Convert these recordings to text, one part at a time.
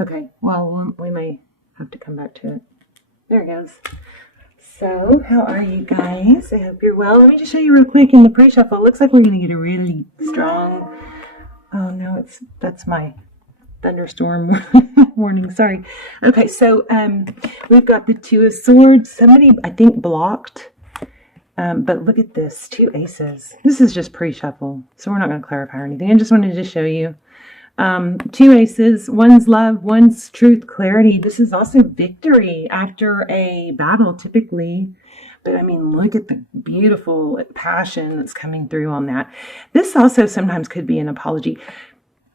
Okay, well, we may have to come back to it. There it goes. So, how are you guys? I hope you're well. Let me just show you real quick in the pre-shuffle. It looks like we're going to get a really strong... Oh, no, that's my thunderstorm warning. Sorry. Okay, so we've got the Two of Swords. Somebody, I think, blocked. But look at this. 2 aces. This is just pre-shuffle, so we're not going to clarify or anything. I just wanted to show you. 2 aces, one's love, one's truth, clarity. This is also victory after a battle, typically. But I mean, look at the beautiful passion that's coming through on that. This also sometimes could be an apology,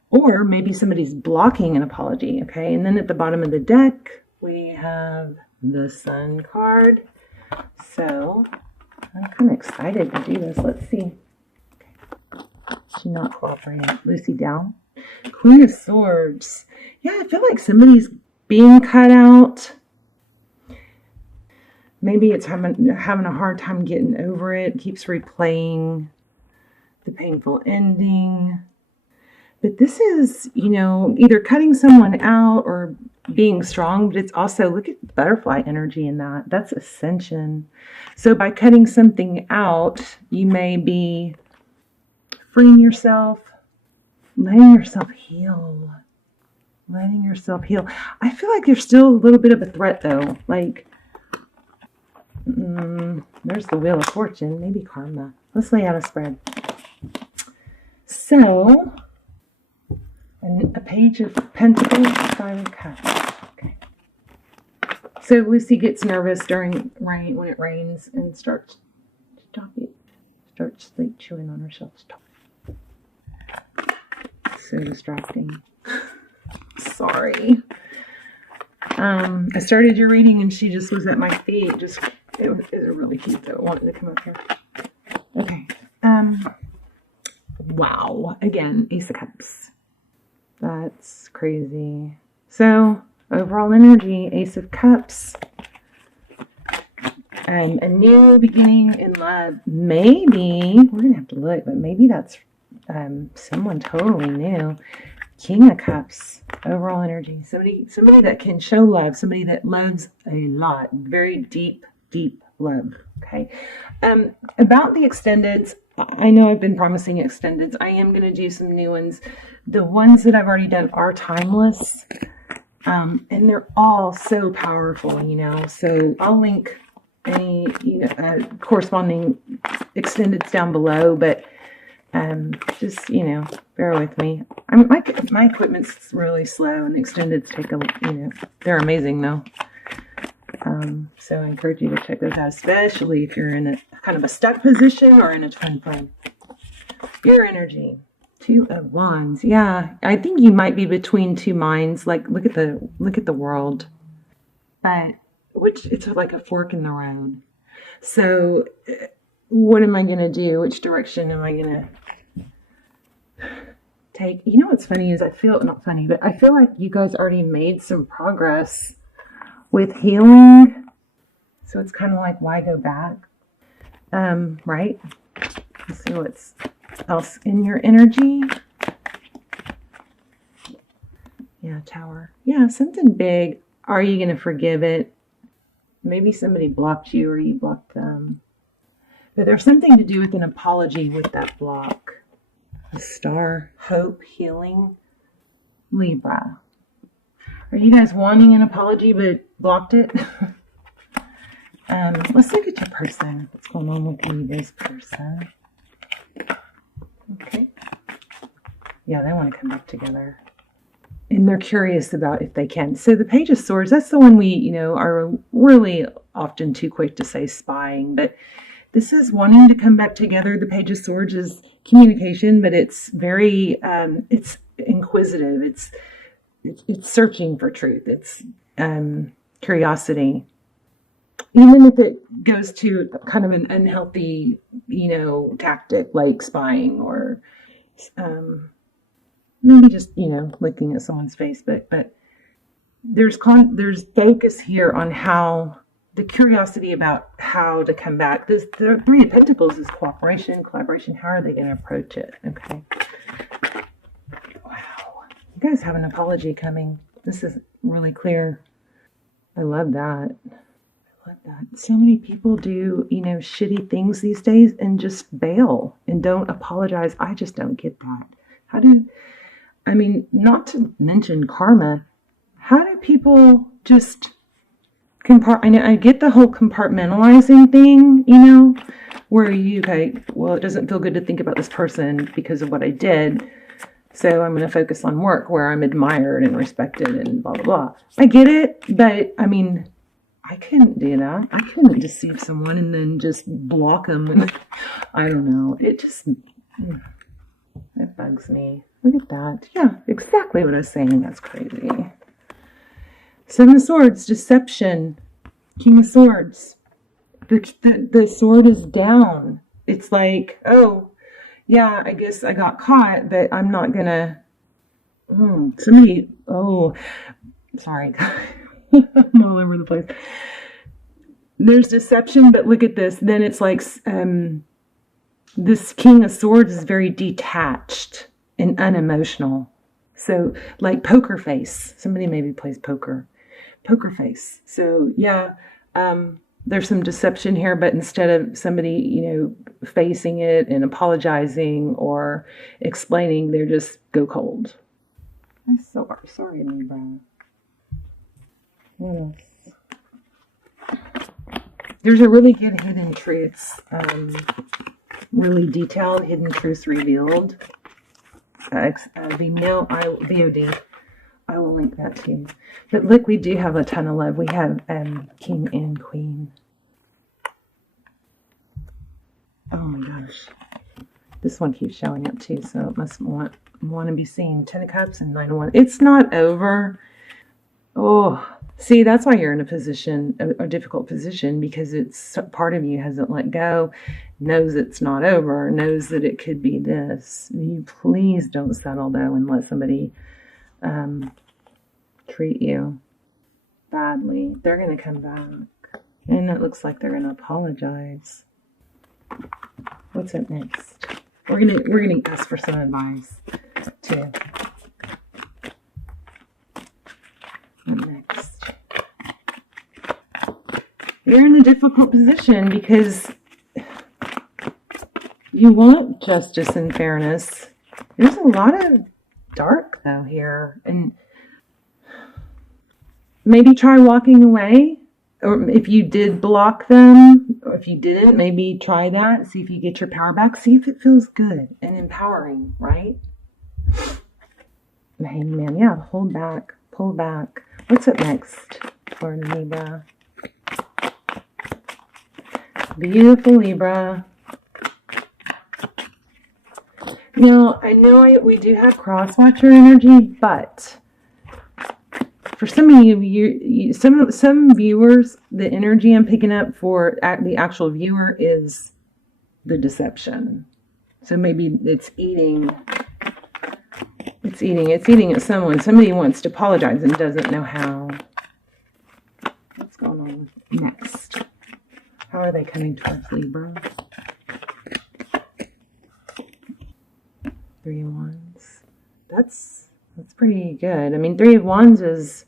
or maybe somebody's blocking an apology. Okay, and then at the bottom of the deck, we have the Sun card. So I'm kind of excited to do this. Let's see. Okay. She's not cooperating. Lucy down. Queen of Swords. Yeah, I feel like somebody's being cut out. Maybe it's having a hard time getting over it. Keeps replaying the painful ending. But this is, either cutting someone out or being strong. But it's also, look at the butterfly energy in that. That's ascension. So by cutting something out, you may be freeing yourself. Letting yourself heal. Letting yourself heal. I feel like there's still a little bit of a threat, though. Like, there's the Wheel of Fortune. Maybe karma. Let's lay out a spread. So, a Page of Pentacles, 5 of Cups. Okay. So, Lucy gets nervous during rain, when it rains, and starts like chewing on herself. Stop. So distracting. Sorry. I started your reading and she just was at my feet. It was really cute though. I wanted to come up here. Okay. Wow. Again, Ace of Cups. That's crazy. So overall energy, Ace of Cups. And a new beginning in love. Maybe, we're going to have to look, but maybe that's someone totally new. King of Cups, overall energy. Somebody that can show love. Somebody that loves a lot. Very deep love. Okay. About the extendeds, I know I've been promising extendeds. I am going to do some new ones. The ones that I've already done are timeless. And they're all so powerful, So I'll link any, corresponding extendeds down below, but just, bear with me. My equipment's really slow and the extendeds take they're amazing though. So I encourage you to check those out, especially if you're in a kind of a stuck position or in a twin flame. Your energy, 2 of Wands. Yeah, I think you might be between two minds. Like, look at the world, but it's like a fork in the road. So what am I going to do? Which direction am I going to take? What's funny is I feel like you guys already made some progress with healing. So it's kind of like, why go back? Right? Let's see what's else in your energy. Yeah, Tower. Yeah, something big. Are you going to forgive it? Maybe somebody blocked you or you blocked them. But there's something to do with an apology with that block. A Star, hope, healing, Libra. Are you guys wanting an apology but blocked it? Let's look at your person. What's going on with you, this person? Okay. Yeah, they want to come back together. And they're curious about if they can. So the Page of Swords, that's the one we, are really often too quick to say spying. But this is wanting to come back together. The Page of Swords is communication, but it's very, it's inquisitive. It's searching for truth. It's curiosity. Even if it goes to kind of an unhealthy, tactic like spying or maybe just, looking at someone's face. But there's focus here on how the curiosity about how to come back. The 3 of Pentacles is cooperation, collaboration. How are they going to approach it? Okay. Wow. You guys have an apology coming. This is really clear. I love that. I love that. So many people do, shitty things these days and just bail and don't apologize. I just don't get that. Not to mention karma. How do people just I get the whole compartmentalizing thing, where it doesn't feel good to think about this person because of what I did. So I'm going to focus on work where I'm admired and respected and blah, blah, blah. I get it, but I couldn't do that. I couldn't deceive someone and then just block them. And I don't know. It bugs me. Look at that. Yeah, exactly what I was saying. That's crazy. Seven of Swords, deception. King of Swords. The sword is down. It's like, oh, yeah, I guess I got caught, but I'm not gonna. Sorry. I'm all over the place. There's deception, but look at this. Then it's like this King of Swords is very detached and unemotional. So, like poker face. Somebody maybe plays poker. Poker face. So, yeah, there's some deception here, but instead of somebody, facing it and apologizing or explaining, they just go cold. I'm so sorry, Libra. What else? There's a really good hidden truths, really detailed hidden truths revealed. VOD. I will link that too. But look, we do have a ton of love. We have King and Queen. Oh my gosh. This one keeps showing up too, so it must want to be seen. 10 of Cups and 9 of Wands. It's not over. Oh, see, that's why you're in a difficult position, because it's part of you hasn't let go, knows it's not over, knows that it could be this. You please don't settle though and let somebody treat you badly. They're going to come back, and it looks like they're going to apologize. What's up next? We're gonna ask for some advice too. What next? You're in a difficult position because you want justice and fairness. There's a lot of dark though here, and maybe try walking away, or if you did block them, or if you didn't, maybe try that. See if you get your power back. See if it feels good and empowering, right? The Hangman, yeah, hold back, pull back. What's up next for Libra? Beautiful Libra. Now, I know we do have cross-watcher energy, but for some of you, some viewers, the energy I'm picking up for the actual viewer is the deception. So maybe it's eating at someone. Somebody wants to apologize and doesn't know how. What's going on next? How are they coming towards Libra? 3 of Wands. That's pretty good. I mean, 3 of Wands is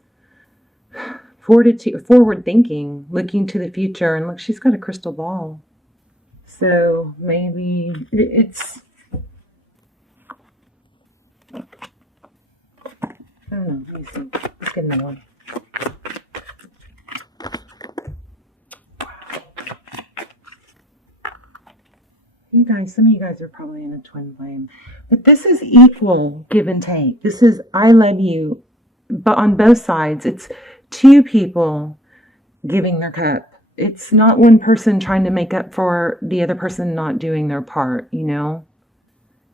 forward thinking, looking to the future. And look, she's got a crystal ball. So maybe it's... I don't know. Let me see. Let's get another one. Some of you guys are probably in a twin flame. But this is equal give and take. This is I love you. But on both sides, it's 2 people giving their cup. It's not one person trying to make up for the other person not doing their part,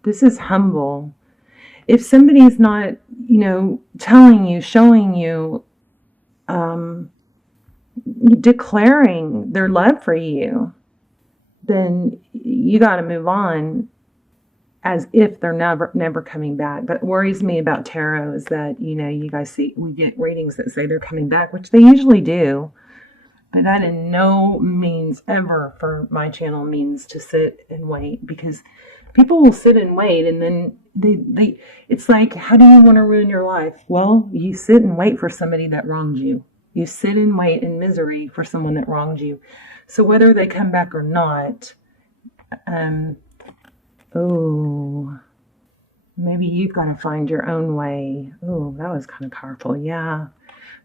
This is humble. If somebody's not, telling you, showing you, declaring their love for you, then you got to move on as if they're never coming back. But what worries me about tarot is that, you guys we get readings that say they're coming back, which they usually do. But that in no means ever for my channel means to sit and wait, because People will sit and wait, and then they it's like, how do you want to ruin your life? Well, you sit and wait for somebody that wronged you. You sit and wait in misery for someone that wronged you. So whether they come back or not, maybe you've got to find your own way. Oh, that was kind of powerful. Yeah.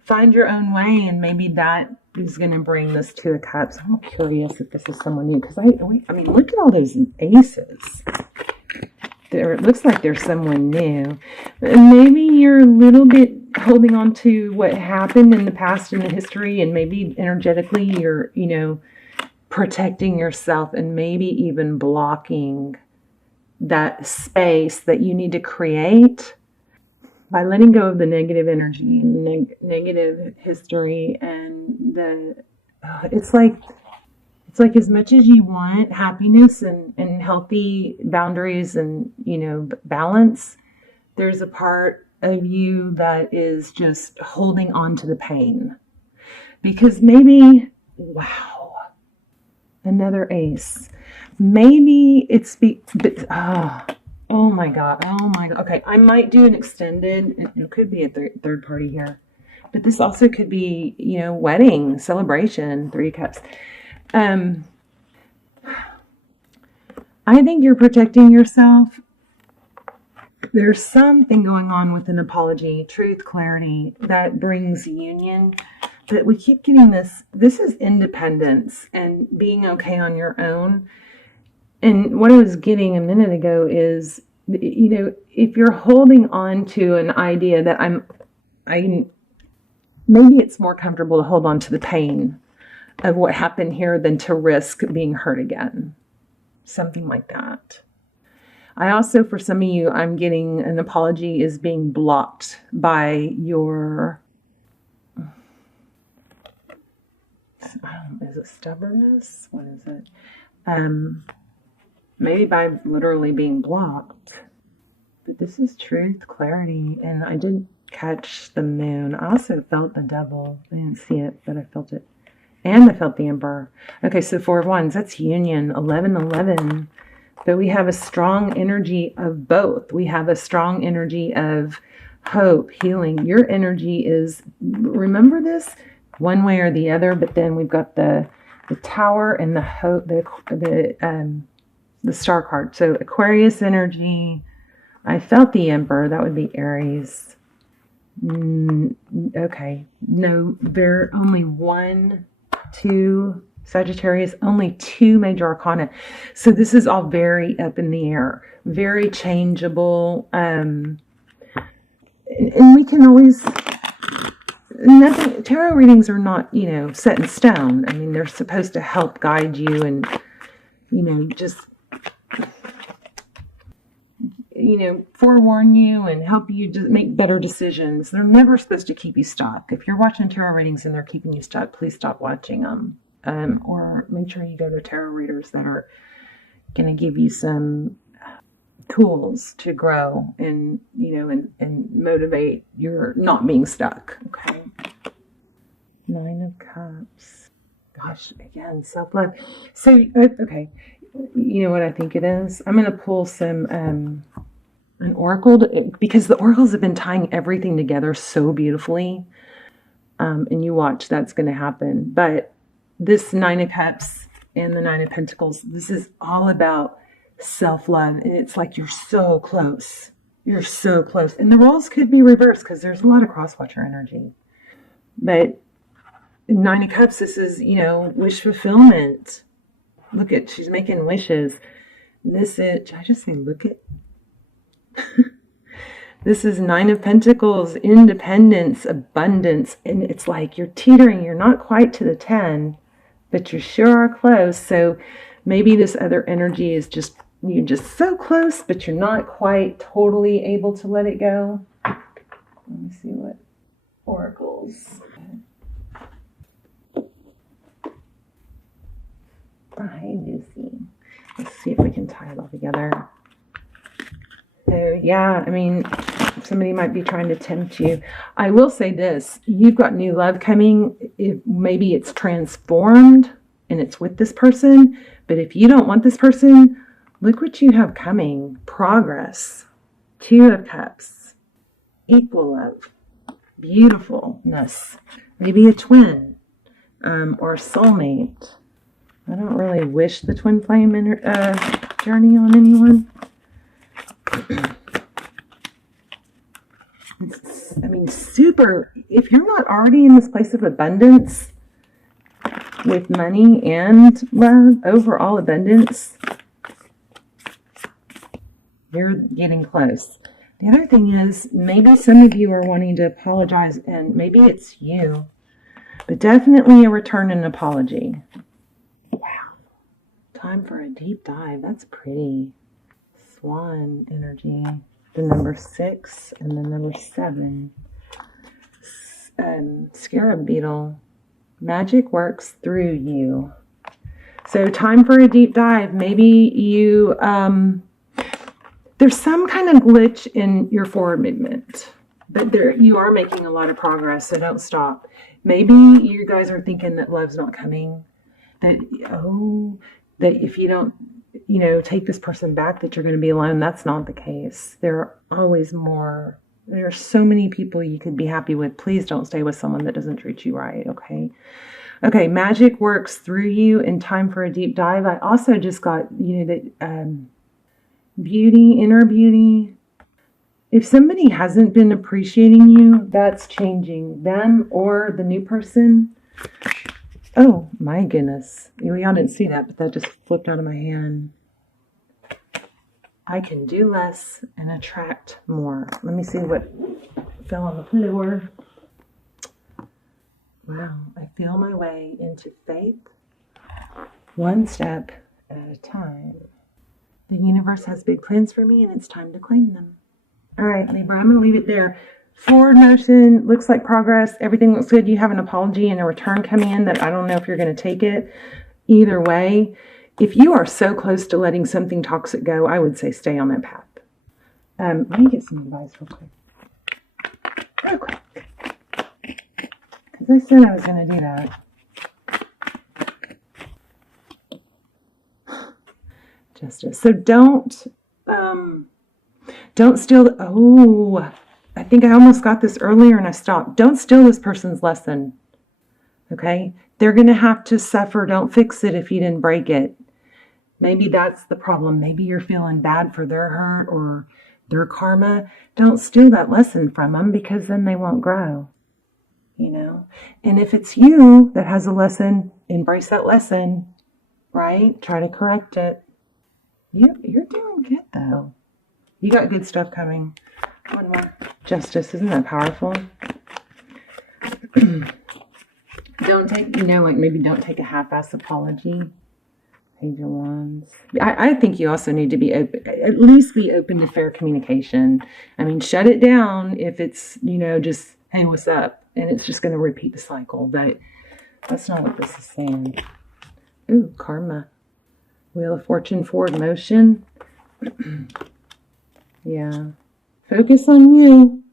Find your own way, and maybe that is going to bring this Two of Cups. I'm curious if this is someone new, because I mean, look at all those aces. It looks like there's someone new. Maybe you're a little bit holding on to what happened in the past, in the history, and maybe energetically you're, protecting yourself and maybe even blocking that space that you need to create by letting go of the negative energy, negative history, and it's like as much as you want happiness and healthy boundaries and, balance, there's a part of you that is just holding on to the pain. Because maybe, wow, another ace. Maybe it's, oh my God. Okay, I might do an extended, it could be a third party here. But this also could be, wedding, celebration, 3 cups. I think you're protecting yourself. There's something going on with an apology, truth, clarity, that brings union. But we keep getting this is independence and being okay on your own. And what I was getting a minute ago is, if you're holding on to an idea that maybe it's more comfortable to hold on to the pain of what happened here than to risk being hurt again. Something like that. I also, for some of you, I'm getting an apology is being blocked by your, is it stubbornness? What is it? Maybe by literally being blocked. But this is truth, clarity, and I did catch the moon. I also felt the devil. I didn't see it, but I felt it. And I felt the Emperor. Okay, so 4 of Wands, that's union, 11. But we have a strong energy of both. We have a strong energy of hope, healing. Your energy is, remember this, one way or the other, but then we've got the Tower and the hope, the Star card. So Aquarius energy. I felt the Emperor. That would be Aries. Okay. No, there are only 1, 2, Sagittarius, only 2 major arcana. So this is all very up in the air, very changeable. And we can always, tarot readings are not, set in stone. I mean, they're supposed to help guide you and, just, forewarn you and help you just make better decisions. They're never supposed to keep you stuck. If you're watching tarot readings and they're keeping you stuck, please stop watching them. Or make sure you go to tarot readers that are going to give you some tools to grow and, and motivate your not being stuck. Okay. 9 of Cups. Gosh, again, self-love. So, okay. You know what I think it is? I'm going to pull some, an oracle, because the oracles have been tying everything together so beautifully. And you watch, that's going to happen. But this 9 of Cups and the 9 of Pentacles, this is all about self-love. And it's like you're so close. You're so close. And the roles could be reversed because there's a lot of cross-watcher energy. But 9 of Cups, this is, wish fulfillment. Look at, she's making wishes. This is, should I just say, look at? This is 9 of Pentacles, independence, abundance. And it's like you're teetering. You're not quite to the 10, but you sure are close. So maybe this other energy is just, you're just so close, but you're not quite totally able to let it go. Let me see what oracles. Hi, Lucy. Let's see if we can tie it all together. So, yeah, I mean, somebody might be trying to tempt you. I will say this. You've got new love coming. Maybe it's transformed and it's with this person. But if you don't want this person, Look what you have coming. Progress. Two of Cups. Equal love. Beautifulness. Maybe a twin. Or a soulmate. I don't really wish the twin flame journey on anyone. I mean, super. If you're not already in this place of abundance with money and love, overall abundance, you're getting close. The other thing is, maybe some of you are wanting to apologize, and maybe it's you, but definitely a return and apology. Wow. Time for a deep dive. That's pretty. Swan energy. The number 6 and the number 7. Scarab beetle. Magic works through you. So time for a deep dive. Maybe you, there's some kind of glitch in your forward movement, but you are making a lot of progress, so don't stop. Maybe you guys are thinking that love's not coming, that if you don't, take this person back, that you're going to be alone. That's not the case. There are always more. There are so many people you could be happy with. Please don't stay with someone that doesn't treat you right, okay? Okay, magic works through you in time for a deep dive. I also just got, that beauty, inner beauty. If somebody hasn't been appreciating you, that's changing. Them or the new person. Oh, my goodness. Y'all didn't see that, but that just flipped out of my hand. I can do less and attract more. Let me see what fell on the floor. Wow, I feel my way into faith, one step at a time. The universe has big plans for me, and it's time to claim them. All right, Libra, I'm going to leave it there. Forward motion, looks like progress. Everything looks good. You have an apology and a return coming in that I don't know if you're going to take it. Either way, if you are so close to letting something toxic go, I would say stay on that path. Let me get some advice real quick. Real quick. Because I said I was going to do that. Justice. So don't steal. I think I almost got this earlier and I stopped. Don't steal this person's lesson. Okay? They're going to have to suffer. Don't fix it if you didn't break it. Maybe that's the problem. Maybe you're feeling bad for their hurt or their karma. Don't steal that lesson from them, because then they won't grow. And if it's you that has a lesson, embrace that lesson, right? Try to correct it. You're doing good, though. You got good stuff coming. One more. Justice. Isn't that powerful? Don't take, maybe don't take a half-ass apology. Page of Wands. I think you also need to be open, at least be open to fair communication. I mean, shut it down if it's, just, hey, what's up? And it's just going to repeat the cycle. But that's not what this is saying. Ooh, karma. Wheel of Fortune, forward motion. Yeah. Focus on you.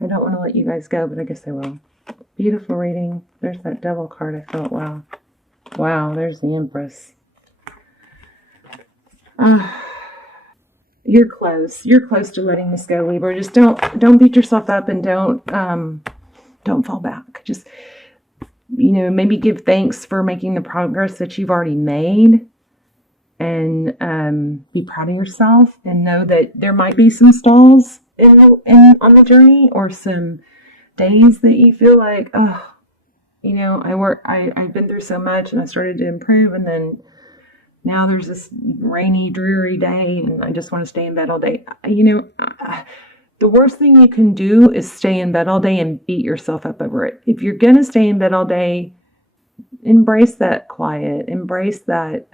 I don't want to let you guys go, but I guess I will. Beautiful reading. There's that devil card. I felt, wow. Wow, there's the Empress. You're close. You're close to letting this go, Libra. Just don't beat yourself up, and don't fall back. Just, maybe give thanks for making the progress that you've already made, and be proud of yourself, and know that there might be some stalls on the journey, or some days that you feel like, I've been through so much and I started to improve, and then now there's this rainy, dreary day and I just want to stay in bed all day. The worst thing you can do is stay in bed all day and beat yourself up over it. If you're going to stay in bed all day, embrace that quiet, embrace that